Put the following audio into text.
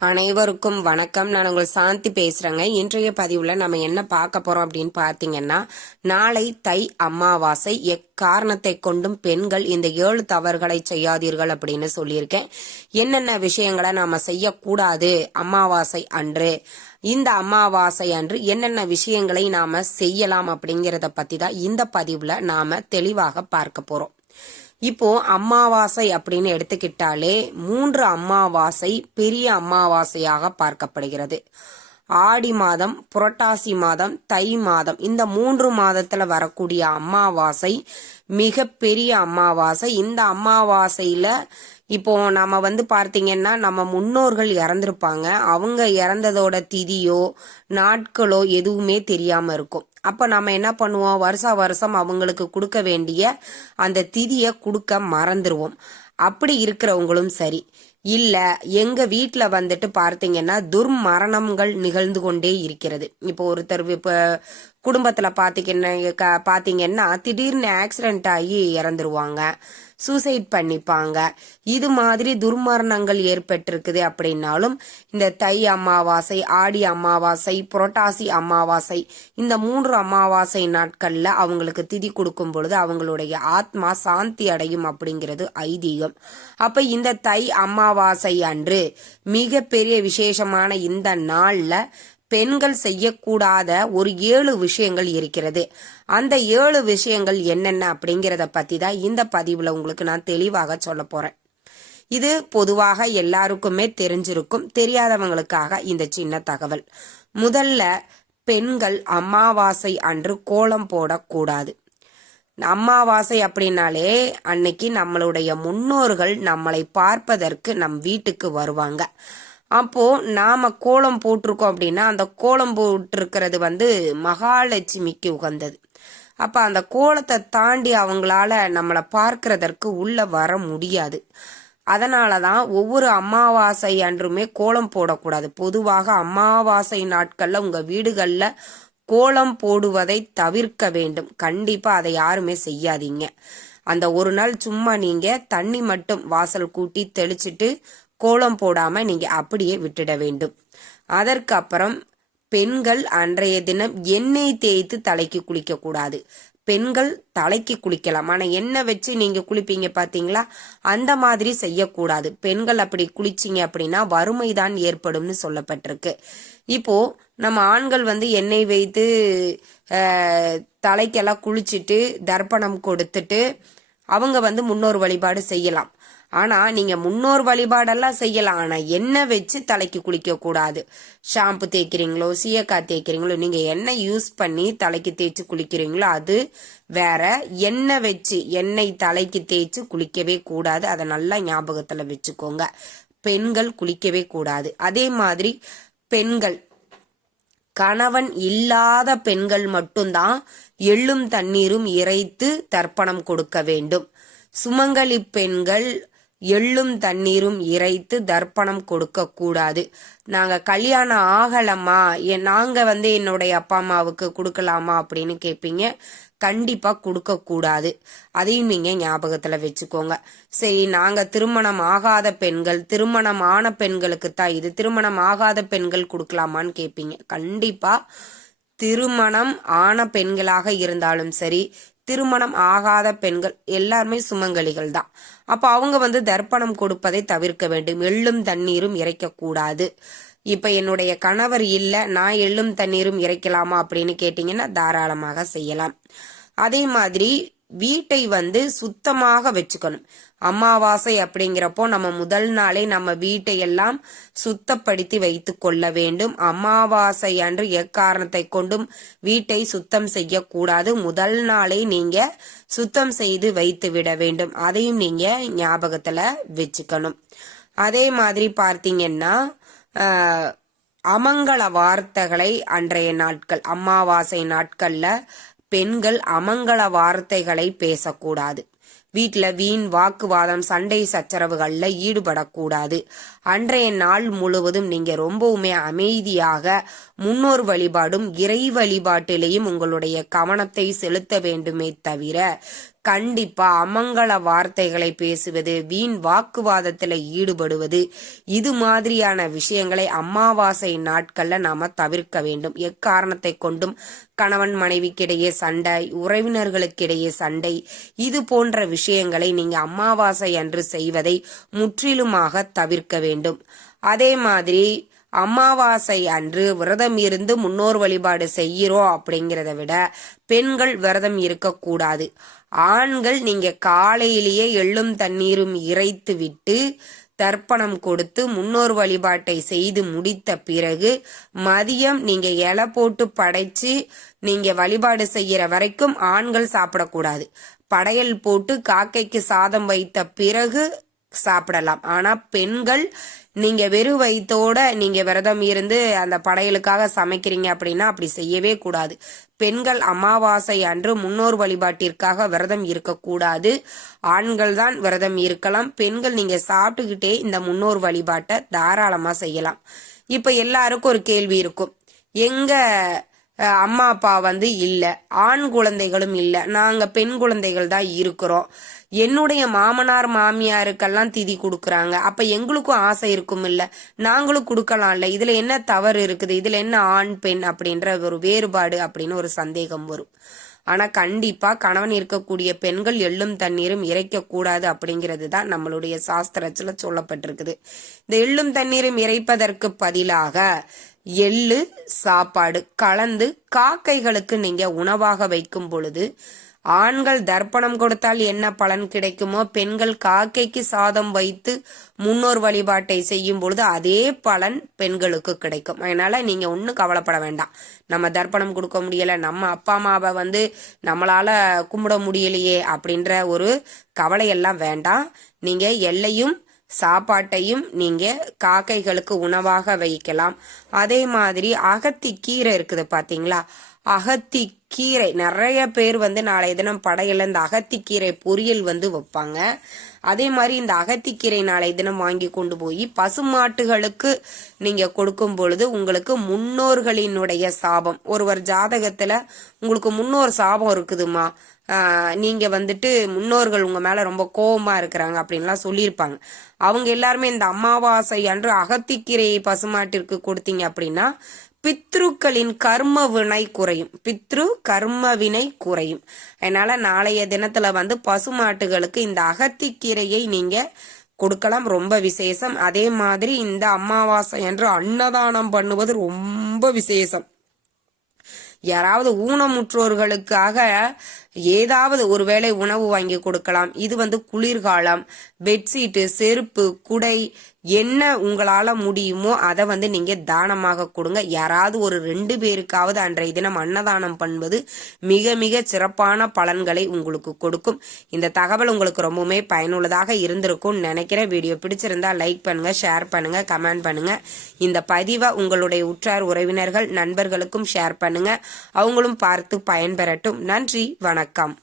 அனைவருக்கும் வணக்கம். நான் உங்கள் சாந்தி பேசுறேங்க. இன்றைய பதிவுல நம்ம என்ன பார்க்க போறோம் அப்படின்னு பார்த்தீங்கன்னா நாளை தை அமாவாசை. எக்காரணத்தை கொண்டும் பெண்கள் இந்த ஏழு தவறுகளை செய்யாதீர்கள் அப்படின்னு சொல்லியிருக்கேன். என்னென்ன விஷயங்களை நாம செய்யக்கூடாது அமாவாசை அன்று? இந்த அமாவாசை அன்று என்னென்ன விஷயங்களை நாம செய்யலாம் அப்படிங்கறத பத்தி தான் இந்த பதிவுல நாம தெளிவாக பார்க்க போறோம். இப்போ அமாவாசை அப்படின்னு எடுத்துக்கிட்டாலே மூன்று அமாவாசை பெரிய அமாவாசையாக பார்க்கப்படுகிறது. ஆடி மாதம் புரட்டாசி மாதம் தை மாதம் இந்த மூன்று மாதத்துல வரக்கூடிய அமாவாசை மிக பெரிய அமாவாசை இந்த அமாவாசையில இப்போ நம்ம வந்து பார்த்தீங்கன்னா நம்ம முன்னோர்கள் இறந்திருப்பாங்க. அவங்க இறந்ததோட திதியோ நாட்களோ எதுவுமே தெரியாம இருக்கும். அப்ப நம்ம என்ன பண்ணுவோம்? வருஷா வருஷம் அவங்களுக்கு கொடுக்க வேண்டிய அந்த திதியை கொடுக்க மறந்துடுவோம் அப்படி இருக்கிறவங்களும் சரி. இல்ல எங்க வீட்டில் வந்துட்டு பார்த்தீங்கன்னா துர்மரணங்கள் நிகழ்ந்து கொண்டே இருக்கிறது. இப்போ ஒருத்தர் இப்போ குடும்பத்துல பாத்தீங்கன்னா பாத்தீங்கன்னா திடீர்னு ஆக்சிடென்ட் ஆகி இறந்துருவாங்க. சூசைட் பண்ணிப்பாங்க. இது மாதிரி துர்மரணங்கள் ஏற்பட்டிருக்குது அப்படின்னாலும் இந்த தை அமாவாசை ஆடி அமாவாசை புரட்டாசி அமாவாசை இந்த மூன்று அமாவாசை நாட்கள்ல அவங்களுக்கு திதி கொடுக்கும் பொழுது அவங்களுடைய ஆத்மா சாந்தி அடையும் அப்படிங்கிறது ஐதீகம். அப்ப இந்த தை அமாவாசை அன்று மிக பெரிய விசேஷமான இந்த நாள்ல பெண்கள் செய்யக்கூடாத ஒரு ஏழு விஷயங்கள் இருக்கிறது. அந்த ஏழு விஷயங்கள் என்னென்ன அப்படிங்கிறத பத்தி தான் இந்த பதிவுல உங்களுக்கு நான் தெளிவாக சொல்ல போறேன். இது பொதுவாக எல்லாருக்குமே தெரிஞ்சிருக்கும் தெரியாதவங்களுக்காக இந்த சின்ன தகவல். முதல்ல பெண்கள் அமாவாசை அன்று கோலம் போடக்கூடாது. அமாவாசை அப்படின்னாலே அன்னைக்கு நம்மளுடைய முன்னோர்கள் நம்மளை பார்ப்பதற்கு நம் வீட்டுக்கு வருவாங்க. அப்போ நாம கோலம் போட்டிருக்கோம் அப்படின்னா அந்த கோலம் போட்டிருக்கிறது வந்து மகாலட்சுமிக்கு உகந்தது. அப்ப அந்த கோலத்தை தாண்டி அவங்களால நம்மளை பார்க்கறதற்கு உள்ள வர முடியாது. அதனால தான் ஒவ்வொரு அமாவாசை அன்றுமே கோலம் போடக்கூடாது. பொதுவாக அமாவாசை நாட்கள்ல உங்க வீடுகள்ல கோலம் போடுவதை தவிர்க்க வேண்டும். கண்டிப்பா அதை யாருமே செய்யாதீங்க. அந்த ஒரு நாள் சும்மா நீங்க தண்ணி மட்டும் வாசல் கூட்டி தெளிச்சிட்டு கோலம் போடாம நீங்க அப்படியே விட்டுட வேண்டும். அதற்கு அப்புறம் பெண்கள் அன்றைய தினம் எண்ணெய் தேய்த்து தலைக்கு குளிக்க கூடாது. பெண்கள் தலைக்கு குளிக்கலாம். ஆனா எண்ணெய் வச்சு நீங்க குளிப்பீங்க பாத்தீங்களா? அந்த மாதிரி செய்யக்கூடாது. பெண்கள் அப்படி குளிச்சிங்க அப்படின்னா வறுமை தான் ஏற்படும்னு சொல்லப்பட்டிருக்கு. இப்போ நம்ம ஆண்கள் வந்து எண்ணெய் வைத்து தலைக்கெல்லாம் குளிச்சுட்டு தர்ப்பணம் கொடுத்துட்டு அவங்க வந்து முன்னோர் வழிபாடு செய்யலாம். ஆனா நீங்க முன்னோர் வழிபாடெல்லாம் செய்யலாம். ஆனா எண்ணெய் வச்சு தலைக்கு குளிக்க கூடாது. ஷாம்பு தேய்க்கிறீங்களோ சீயக்காய் தேய்க்கிறீங்களோ நீங்க எண்ணெய் யூஸ் பண்ணி தலைக்கு தேய்ச்சி குளிக்கிறீங்களோ அது வேற. எண்ணெய் வச்சு எண்ணெய் தலைக்கு தேய்ச்சி குளிக்கவே கூடாது. அதை நல்லா ஞாபகத்துல வச்சுக்கோங்க. பெண்கள் குளிக்கவே கூடாது. அதே மாதிரி பெண்கள் கணவன் இல்லாத பெண்கள் மட்டும்தான் எள்ளும் தண்ணீரும் இறைத்து தர்ப்பணம் கொடுக்க வேண்டும். சுமங்கலி பெண்கள் எள்ளும் தண்ணீரும் இறைத்து தர்ப்பணம் கொடுக்க கூடாது. நாங்க கல்யாணம் ஆகலம்மா. நாங்க வந்து என்னுடைய அப்பா அம்மாவுக்கு கொடுக்கலாமா அப்படின்னு கேட்பீங்க கண்டிப்பா கொடுக்க கூடாது. அதையும் நீங்க ஞாபகத்துல வச்சுக்கோங்க. சரி நாங்க திருமணம் ஆகாத பெண்கள் திருமணம் ஆன பெண்களுக்கு தான் இது. திருமணம் ஆகாத பெண்கள் கொடுக்கலாமான்னு கேட்பீங்க கண்டிப்பா திருமணம் ஆன பெண்களாக இருந்தாலும் சரி திருமணம் ஆகாத பெண்கள் எல்லாருமே சுமங்கலிகள் தான். அப்ப அவங்க வந்து தர்ப்பணம் கொடுப்பதை தவிர்க்க வேண்டும். எள்ளும் தண்ணீரும் இறைக்க கூடாது இப்ப என்னுடைய கணவர் இல்ல நான் எள்ளும் தண்ணீரும் இறைக்கலாமா அப்படின்னு கேட்டீங்கன்னா தாராளமாக செய்யலாம். அதே மாதிரி வீட்டை வந்து சுத்தமாக வச்சுக்கணும். அமாவாசை அப்படிங்கிறப்போ நம்ம முதல் நாளே நம்ம வீட்டை எல்லாம் சுத்தப்படுத்தி வைத்து கொள்ள வேண்டும். அமாவாசை அன்று எக்காரணத்தை கொண்டும் வீட்டை சுத்தம் செய்யக்கூடாது. முதல் நாளே நீங்க சுத்தம் செய்து வைத்து விட வேண்டும். அதையும் நீங்க ஞாபகத்துல வச்சுக்கணும். அதே மாதிரி பார்த்தீங்கன்னா அமங்கல வார்த்தைகளை அன்றைய நாட்கள் அமாவாசை நாட்கள்ல பெண்கள் அமங்கல வார்த்தைகளை பேசக்கூடாது. வீட்டில் வீண் வாக்குவாதம் சண்டை சச்சரவுகளில் ஈடுபடக்கூடாது. அன்றைய நாள் முழுவதும் நீங்கள் ரொம்பவுமே அமைதியாக முன்னோர் வழிபாடும் இறை வழிபாட்டிலேயும் உங்களுடைய கவனத்தை செலுத்த வேண்டுமே தவிர கண்டிப்பா அமங்கல வார்த்தைகளை பேசுவது வீண் வாக்குவாதத்துல ஈடுபடுவது இது மாதிரியான விஷயங்களை அமாவாசை நாட்கள்ல நாம தவிர்க்க வேண்டும். எக்காரணத்தை கொண்டும் கணவன் மனைவிக்கிடையே சண்டை உறவினர்களுக்கிடையே சண்டை இது போன்ற விஷயங்களை நீங்க அமாவாசை அன்று செய்வதை முற்றிலுமாக தவிர்க்க வேண்டும். அதே மாதிரி அமாவாசை அன்று விரதம் இருந்து முன்னோர் வழிபாடு செய்கிறோம் அப்படிங்கிறத விட பெண்கள் விரதம் இருக்கக்கூடாது. ஆண்கள் நீங்க காலையிலேயே எள்ளும் தண்ணீரும் இறைத்து விட்டு தர்ப்பணம் கொடுத்து முன்னோர் வழிபாட்டை செய்து முடித்த பிறகு மதியம் நீங்க இலை போட்டு படைச்சு நீங்க வழிபாடு செய்யற வரைக்கும் ஆண்கள் சாப்பிடக்கூடாது. படையல் போட்டு காக்கைக்கு சாதம் வைத்த பிறகு சாப்பிடலாம். ஆனா பெண்கள் நீங்க வெறு வயிற்றோட நீங்க விரதம் இருந்து அந்த படையலுக்காக சமைக்கிறீங்க அப்படின்னா அப்படி செய்யவே கூடாது. பெண்கள் அமாவாசை அன்று முன்னோர் வழிபாட்டிற்காக விரதம் இருக்கக்கூடாது. ஆண்கள் தான் விரதம் இருக்கலாம். பெண்கள் நீங்க சாப்பிட்டுக்கிட்டே இந்த முன்னோர் வழிபாட்டை தாராளமா செய்யலாம். இப்ப எல்லாருக்கும் ஒரு கேள்வி இருக்கும். எங்க அம்மா அப்பா வந்து இல்லை. ஆண் குழந்தைகளும் இல்லை. நாங்கள் பெண் குழந்தைகள் தான் இருக்கிறோம். என்னுடைய மாமனார் மாமியாருக்கெல்லாம் திதி கொடுக்குறாங்க. அப்ப எங்களுக்கும் ஆசை இருக்கும் இல்ல. நாங்களும் கொடுக்கலாம்ல இதுல என்ன தவறு இருக்குது? இதுல என்ன ஆண் பெண் அப்படின்ற ஒரு வேறுபாடு அப்படின்னு ஒரு சந்தேகம் வரும். ஆனா கண்டிப்பா கணவன் இருக்கக்கூடிய பெண்கள் எள்ளும் தண்ணீரும் இறைக்க கூடாது அப்படிங்கிறது தான் நம்மளுடைய சாஸ்திரத்துல சொல்லப்பட்டிருக்குது. இந்த எள்ளும் தண்ணீரும் இறைப்பதற்கு பதிலாக எள்ளு சாப்பாடு கலந்து காக்கைகளுக்கு நீங்க உணவாக வைக்கும் பொழுது ஆண்கள் தர்ப்பணம் கொடுத்தால் என்ன பலன் கிடைக்குமோ பெண்கள் காக்கைக்கு சாதம் வைத்து முன்னோர் வழிபாட்டை செய்யும் பொழுது அதே பலன் பெண்களுக்கு கிடைக்கும். அதனால நீங்க ஒன்றும் கவலைப்பட வேண்டாம். நம்ம தர்ப்பணம் கொடுக்க முடியல நம்ம அப்பா அம்மாவை வந்து நம்மளால கும்பிட முடியலையே அப்படின்ற ஒரு கவலையெல்லாம் வேண்டாம். நீங்க எல்லையும் சாப்பாட்டையும் நீங்க காக்கைகளுக்கு உணவாக வைக்கலாம். அதே மாதிரி அகத்தி கீரை இருக்குது பாத்தீங்களா? அகத்தி கீரை நிறைய பேர் வந்து நாளைய தினம் படையில இந்த அகத்திக்கீரை பொரியல் வந்து வைப்பாங்க. அதே மாதிரி இந்த அகத்திக்கீரை நாளை தினம் வாங்கி கொண்டு போய் பசுமாட்டுகளுக்கு நீங்க கொடுக்கும் பொழுது உங்களுக்கு முன்னோர்களினுடைய சாபம். ஒருவர் ஜாதகத்துல உங்களுக்கு முன்னோர் சாபம் இருக்குதுமா நீங்க வந்துட்டு முன்னோர்கள் உங்க மேல ரொம்ப கோபமா இருக்கிறாங்க அப்படின்லாம் சொல்லியிருப்பாங்க. அவங்க எல்லாருமே இந்த அமாவாசை அன்று அகத்திக்கீரையை பசுமாட்டிற்கு கொடுத்தீங்க அப்படின்னா பித்ருக்களின் கர்ம வினை குறையும். பித்ரு கர்ம வினை குறையும். அதனால நாளைய தினத்துல வந்து பசுமாட்டுகளுக்கு இந்த அகத்திக்கீரையை நீங்க கொடுக்கலாம். ரொம்ப விசேஷம். அதே மாதிரி இந்த அமாவாசை என்று அன்னதானம் பண்ணுவது ரொம்ப விசேஷம். யாராவது ஊனமுற்றோர்களுக்காக ஏதாவது ஒருவேளை உணவு வாங்கி கொடுக்கலாம். இது வந்து குளிர்காலம் பெட்ஷீட்டு செருப்பு குடை என்ன உங்களால முடியுமோ அதை வந்து நீங்க தானமாக கொடுங்க. யாராவது ஒரு ரெண்டு பேருக்காவது அன்றைய தினம் அன்னதானம் பண்ணுவது மிக மிக சிறப்பான பலன்களை உங்களுக்கு கொடுக்கும். இந்த தகவல் உங்களுக்கு ரொம்பவுமே பயனுள்ளதாக இருந்திருக்கும் நினைக்கிறேன். வீடியோ பிடிச்சிருந்தா லைக் பண்ணுங்க ஷேர் பண்ணுங்க கமெண்ட் பண்ணுங்க. இந்த பதிவை உங்களுடைய உற்றார் உறவினர்கள் நண்பர்களுக்கும் ஷேர் பண்ணுங்க. அவங்களும் பார்த்து பயன்பெறட்டும். நன்றி வணக்கம்.